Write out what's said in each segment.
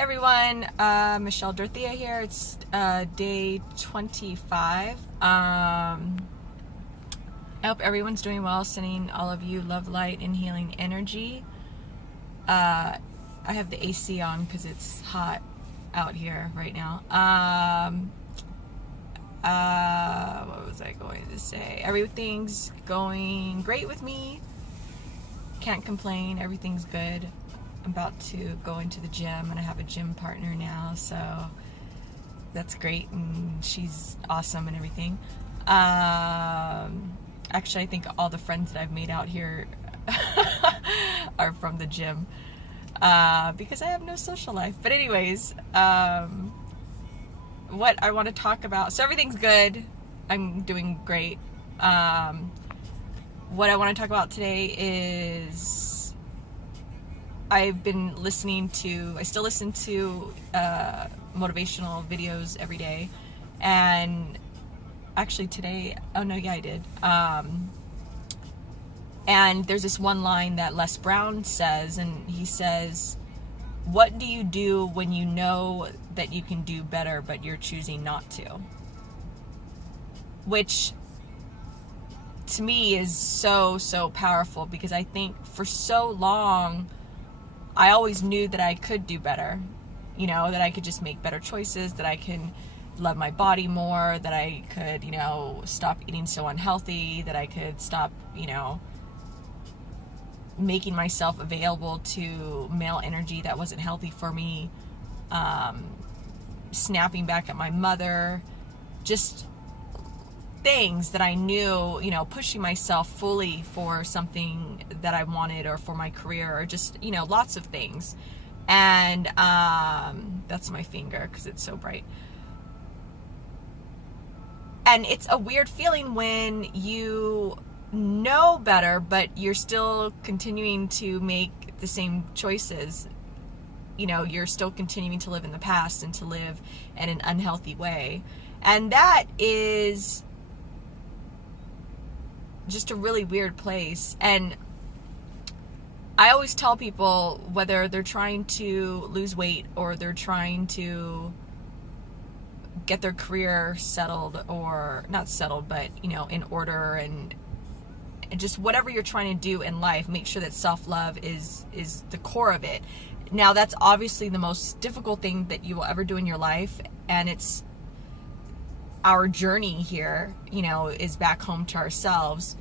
everyone, Michelle Dorothea here. It's day 25. I hope everyone's doing well, sending all of you love, light, and healing energy. I have the AC on because it's hot out here right now. What was I going to say? Everything's going great with me. Can't complain. Everything's good. I'm about to go into the gym and I have a gym partner now, so that's great, and she's awesome and everything. Actually, I think all the friends that I've made out here are from the gym, because I have no social life. But anyways, what I want to talk about, so everything's good. I'm doing great. What I want to talk about today is I've been I still listen to motivational videos every day, and actually today, I did. And there's this one line that Les Brown says, and he says, "What do you do when you know that you can do better, but you're choosing not to?" Which to me is so powerful, because I think for so long I always knew that I could do better, that I could just make better choices, that I can love my body more, that I could, stop eating so unhealthy, that I could stop, making myself available to male energy that wasn't healthy for me, snapping back at my mother, just things that I knew, pushing myself fully for something that I wanted, or for my career, or just, lots of things. And that's my finger because it's so bright. And it's a weird feeling when you know better, but you're still continuing to make the same choices. You're still continuing to live in the past and to live in an unhealthy way. And that is just a really weird place. And I always tell people, whether they're trying to lose weight or they're trying to get their career settled, or not settled, but in order, and just whatever you're trying to do in life, make sure that self-love is the core of it. Now, that's obviously the most difficult thing that you will ever do in your life, and it's our journey here, is back home to ourselves,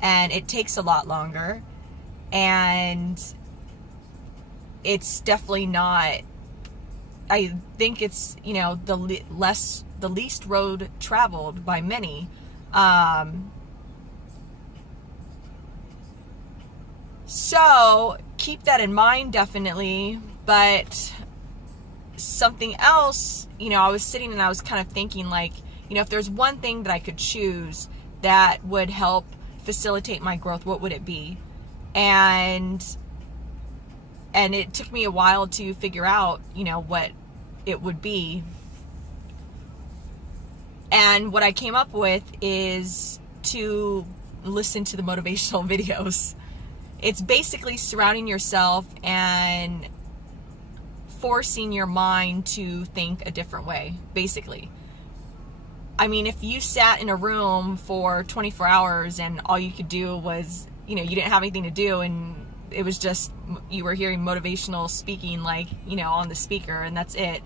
and it takes a lot longer, and it's definitely not, I think it's, the least road traveled by many. So keep that in mind, definitely. But something else, I was sitting and I was kind of thinking, like, if there's one thing that I could choose that would help facilitate my growth, what would it be? And it took me a while to figure out, what it would be. And what I came up with is to listen to the motivational videos. It's basically surrounding yourself and forcing your mind to think a different way, basically. I mean, if you sat in a room for 24 hours and all you could do was, you didn't have anything to do, and it was just, you were hearing motivational speaking, like, on the speaker, and that's it.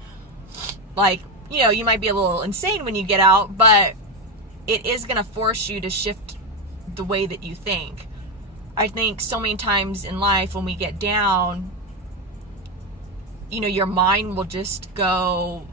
Like, you might be a little insane when you get out, but it is going to force you to shift the way that you think. I think so many times in life when we get down, your mind will just go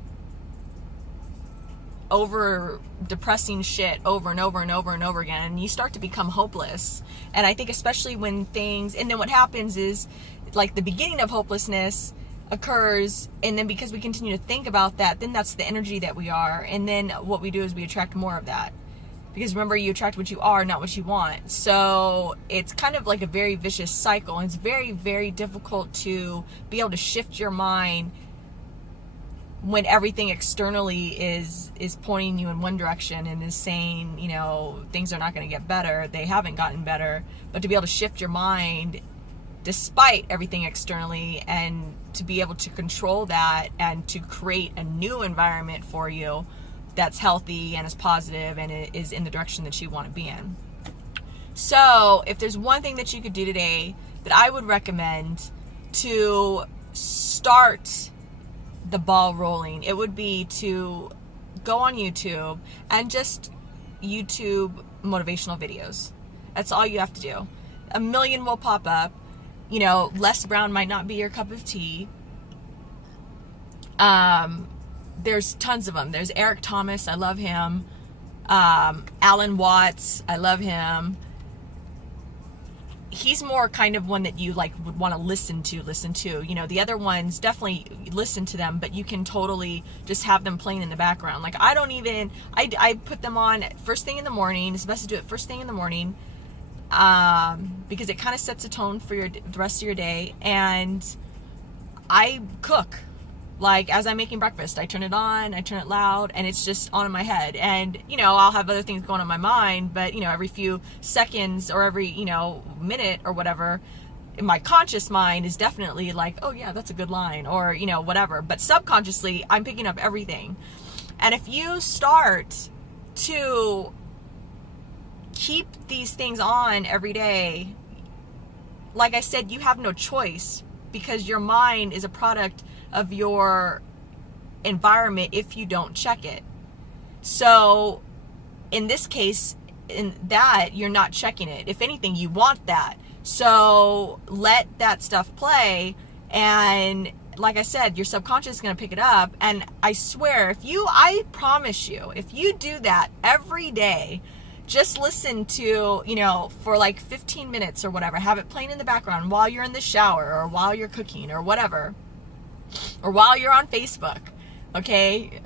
over depressing shit over and over and over and over again, and you start to become hopeless. And I think especially when and then what happens is, like, the beginning of hopelessness occurs, and then because we continue to think about that, then that's the energy that we are, and then what we do is we attract more of that. Because remember, you attract what you are, not what you want. So it's kind of like a very vicious cycle. And it's very, very difficult to be able to shift your mind when everything externally is pointing you in one direction and is saying, things are not going to get better. They haven't gotten better. But to be able to shift your mind despite everything externally and to be able to control that and to create a new environment for you that's healthy and is positive and it is in the direction that you want to be in. So if there's one thing that you could do today that I would recommend to start the ball rolling, it would be to go on YouTube and just YouTube motivational videos. That's all you have to do. A million will pop up. You know, Les Brown might not be your cup of tea. There's tons of them. There's Eric Thomas, I love him. Alan Watts, I love him. He's more kind of one that you like would want to listen to. You know, the other ones, definitely listen to them, but you can totally just have them playing in the background. Like I put them on first thing in the morning. It's best to do it first thing in the morning, because it kind of sets a tone for the rest of your day. And I cook. Like, as I'm making breakfast, I turn it on, I turn it loud, and it's just on in my head. And, you know, I'll have other things going on in my mind, but, you know, every few seconds or every, you know, minute or whatever, my conscious mind is definitely like, oh, yeah, that's a good line, or, you know, whatever. But subconsciously, I'm picking up everything. And if you start to keep these things on every day, like I said, you have no choice, because your mind is a product of your environment if you don't check it. So in this case, in that, you're not checking it. If anything, you want that. So let that stuff play, and like I said, your subconscious is going to pick it up. And I swear, I promise you, if you do that every day, just listen to, you know, for like 15 minutes or whatever, have it playing in the background while you're in the shower or while you're cooking or whatever, or while you're on Facebook, okay,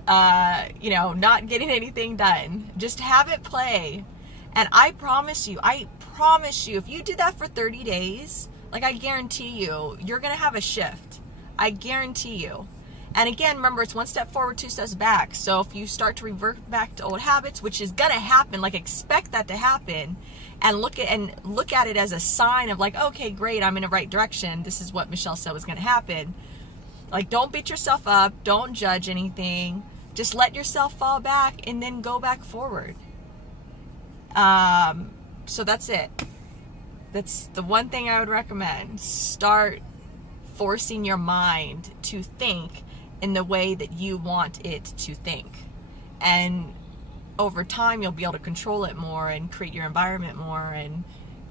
you know, not getting anything done, just have it play. And I promise you, if you do that for 30 days, like, I guarantee you, you're going to have a shift. I guarantee you. And again, remember, it's one step forward, two steps back. So if you start to revert back to old habits, which is going to happen, like, expect that to happen, and look at it as a sign of like, okay, great, I'm in the right direction. This is what Michelle said was going to happen. Like, don't beat yourself up. Don't judge anything. Just let yourself fall back and then go back forward. So that's it. That's the one thing I would recommend. Start forcing your mind to think in the way that you want it to think. And over time, you'll be able to control it more and create your environment more,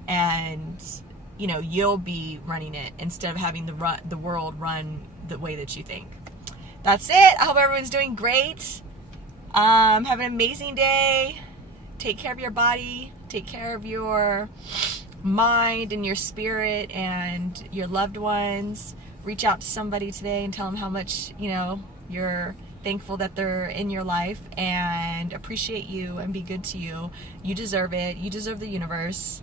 and you know, you'll be running it instead of having the world run the way that you think. That's it. I hope everyone's doing great. Have an amazing day. Take care of your body. Take care of your mind and your spirit and your loved ones. Reach out to somebody today and tell them how much, you know, you're thankful that they're in your life and appreciate you and be good to you. You deserve it. You deserve the universe.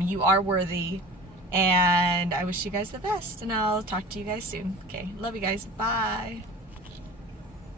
You are worthy. And I wish you guys the best, and I'll talk to you guys soon. Okay, love you guys. Bye.